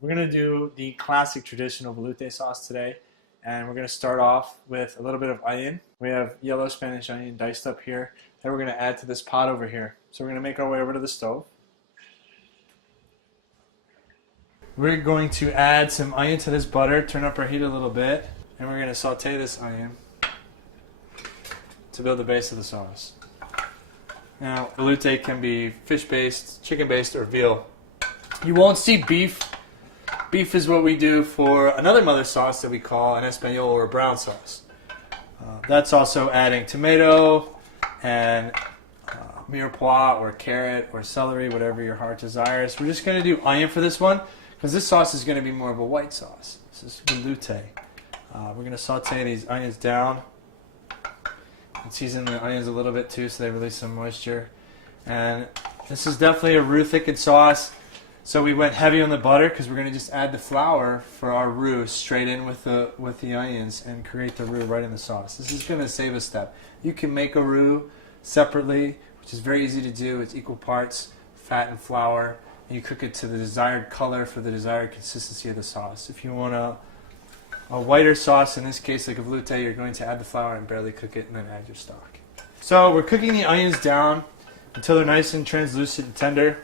We're going to do the classic traditional veloute sauce today, and we're going to start off with a little bit of onion. We have yellow Spanish onion diced up here that we're going to add to this pot over here. So we're going to make our way over to the stove. We're going to add some onion to this butter, turn up our heat a little bit, and we're going to saute this onion to build the base of the sauce. Now, veloute can be fish-based, chicken-based, or veal. You won't see beef. Beef is what we do for another mother sauce that we call an espagnole or brown sauce. That's also adding tomato and mirepoix or carrot or celery, whatever your heart desires. We're just going to do onion for this one because this sauce is going to be more of a white sauce. This is veloute. We're going to saute these onions down and season the onions a little bit too so they release some moisture. And this is definitely a roux thickened sauce. So we went heavy on the butter because we're going to just add the flour for our roux straight in with the onions and create the roux right in the sauce. This is going to save a step. You can make a roux separately, which is very easy to do. It's equal parts fat and flour. And you cook it to the desired color for the desired consistency of the sauce. If you want a whiter sauce, in this case like a veloute, you're going to add the flour and barely cook it and then add your stock. So we're cooking the onions down until they're nice and translucent and tender.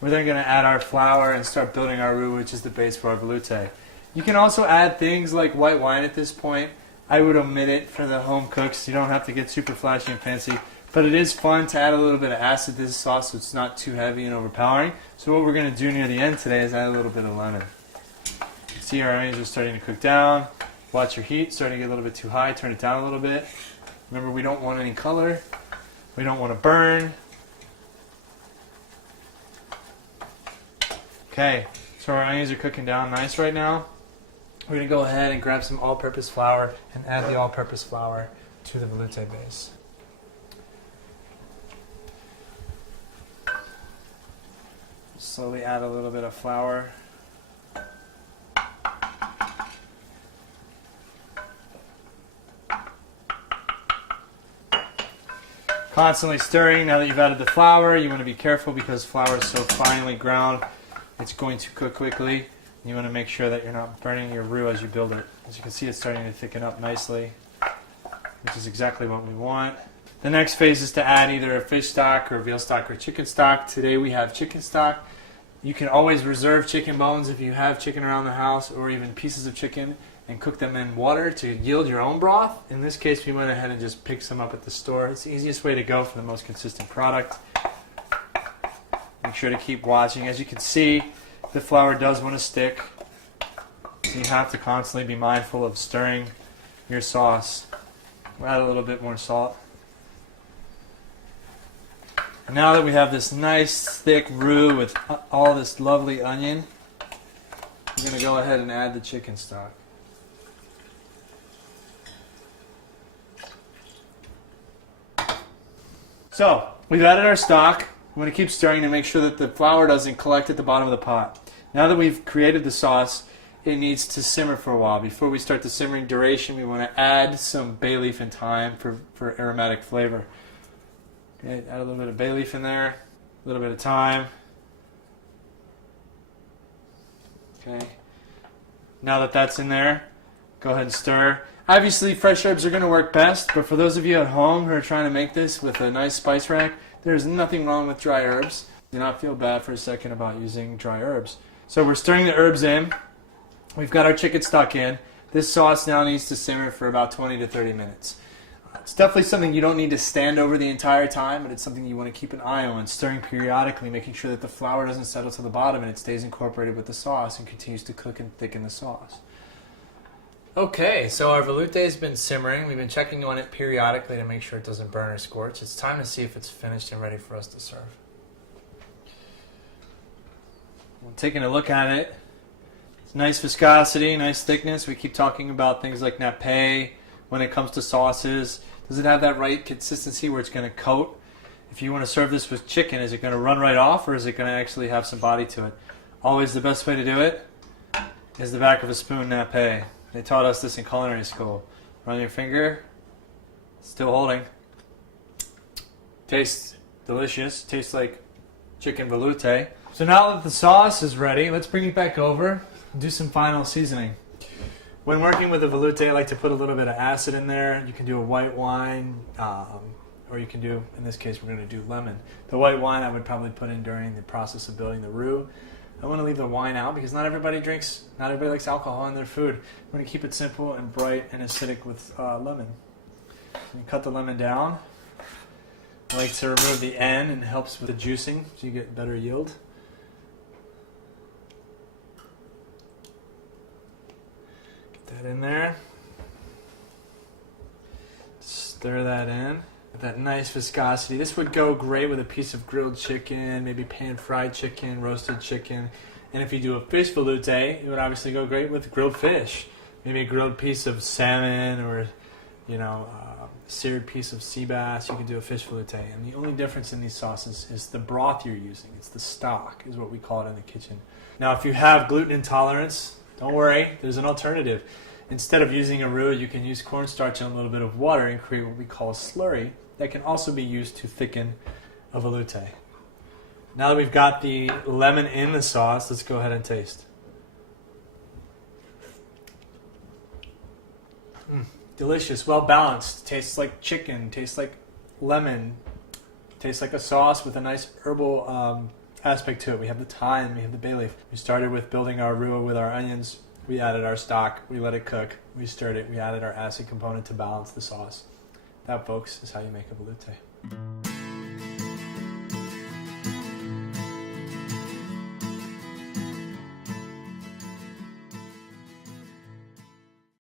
We're then going to add our flour and start building our roux, which is the base for our veloute. You can also add things like white wine at this point. I would omit it for the home cooks. You don't have to get super flashy and fancy. But it is fun to add a little bit of acid to this sauce so it's not too heavy and overpowering. So what we're going to do near the end today is add a little bit of lemon. See, our onions are starting to cook down. Watch your heat. Starting to get a little bit too high. Turn it down a little bit. Remember, we don't want any color. We don't want to burn. Okay, so our onions are cooking down nice right now. We're going to go ahead and grab some all-purpose flour and add the all-purpose flour to the veloute base. Slowly add a little bit of flour. Constantly stirring. Now that you've added the flour, you want to be careful because flour is so finely ground. It's going to cook quickly. You want to make sure that you're not burning your roux as you build it. As you can see, it's starting to thicken up nicely, which is exactly what we want. The next phase is to add either a fish stock or veal stock or chicken stock. Today we have chicken stock. You can always reserve chicken bones if you have chicken around the house, or even pieces of chicken, and cook them in water to yield your own broth. In this case, we went ahead and just picked some up at the store. It's the easiest way to go for the most consistent product. Make sure to keep watching. As you can see, the flour does want to stick, so you have to constantly be mindful of stirring your sauce. We'll add a little bit more salt. And now that we have this nice thick roux with all this lovely onion, we're going to go ahead and add the chicken stock. So, we've added our stock. I'm going to keep stirring to make sure that the flour doesn't collect at the bottom of the pot. Now that we've created the sauce, it needs to simmer for a while. Before we start the simmering duration, we want to add some bay leaf and thyme for aromatic flavor. Okay, add a little bit of bay leaf in there, a little bit of thyme. Okay. Now that that's in there, go ahead and stir. Obviously, fresh herbs are going to work best, but for those of you at home who are trying to make this with a nice spice rack, there's nothing wrong with dry herbs. Do not feel bad for a second about using dry herbs. So we're stirring the herbs in. We've got our chicken stock in. This sauce now needs to simmer for about 20 to 30 minutes. It's definitely something you don't need to stand over the entire time, but it's something you want to keep an eye on, stirring periodically, making sure that the flour doesn't settle to the bottom and it stays incorporated with the sauce and continues to cook and thicken the sauce. Okay, so our veloute has been simmering. We've been checking on it periodically to make sure it doesn't burn or scorch. It's time to see if it's finished and ready for us to serve. We're taking a look at it. It's nice viscosity, nice thickness. We keep talking about things like nappe when it comes to sauces. Does it have that right consistency where it's going to coat? If you want to serve this with chicken, is it going to run right off or is it going to actually have some body to it? Always the best way to do it is the back of a spoon nappe. They taught us this in culinary school. Run your finger, still holding. Tastes delicious. Tastes like chicken veloute. So now that the sauce is ready, let's bring it back over and do some final seasoning. When working with the veloute, I like to put a little bit of acid in there. You can do a white wine, or you can do, in this case, we're going to do lemon. The white wine I would probably put in during the process of building the roux. I want to leave the wine out because not everybody likes alcohol in their food. I'm going to keep it simple and bright and acidic with lemon. You cut the lemon down. I like to remove the end, and it helps with the juicing so you get better yield. Get that in there. Stir that in. Get that nice viscosity. This would go great with a piece of grilled chicken, maybe pan-fried chicken, roasted chicken. And if you do a fish veloute, it would obviously go great with grilled fish. Maybe a grilled piece of salmon, or seared piece of sea bass. You can do a fish veloute. And the only difference in these sauces is the broth you're using. It's the stock, is what we call it in the kitchen. Now, if you have gluten intolerance, don't worry, there's an alternative. Instead of using a roux, you can use cornstarch and a little bit of water and create what we call a slurry that can also be used to thicken a veloute. Now that we've got the lemon in the sauce, let's go ahead and taste. Delicious, well balanced. Tastes like chicken, tastes like lemon, tastes like a sauce with a nice herbal aspect to it. We have the thyme, we have the bay leaf. We started with building our roux with our onions. We added our stock, we let it cook, we stirred it, we added our acid component to balance the sauce. That, folks, is how you make a veloute.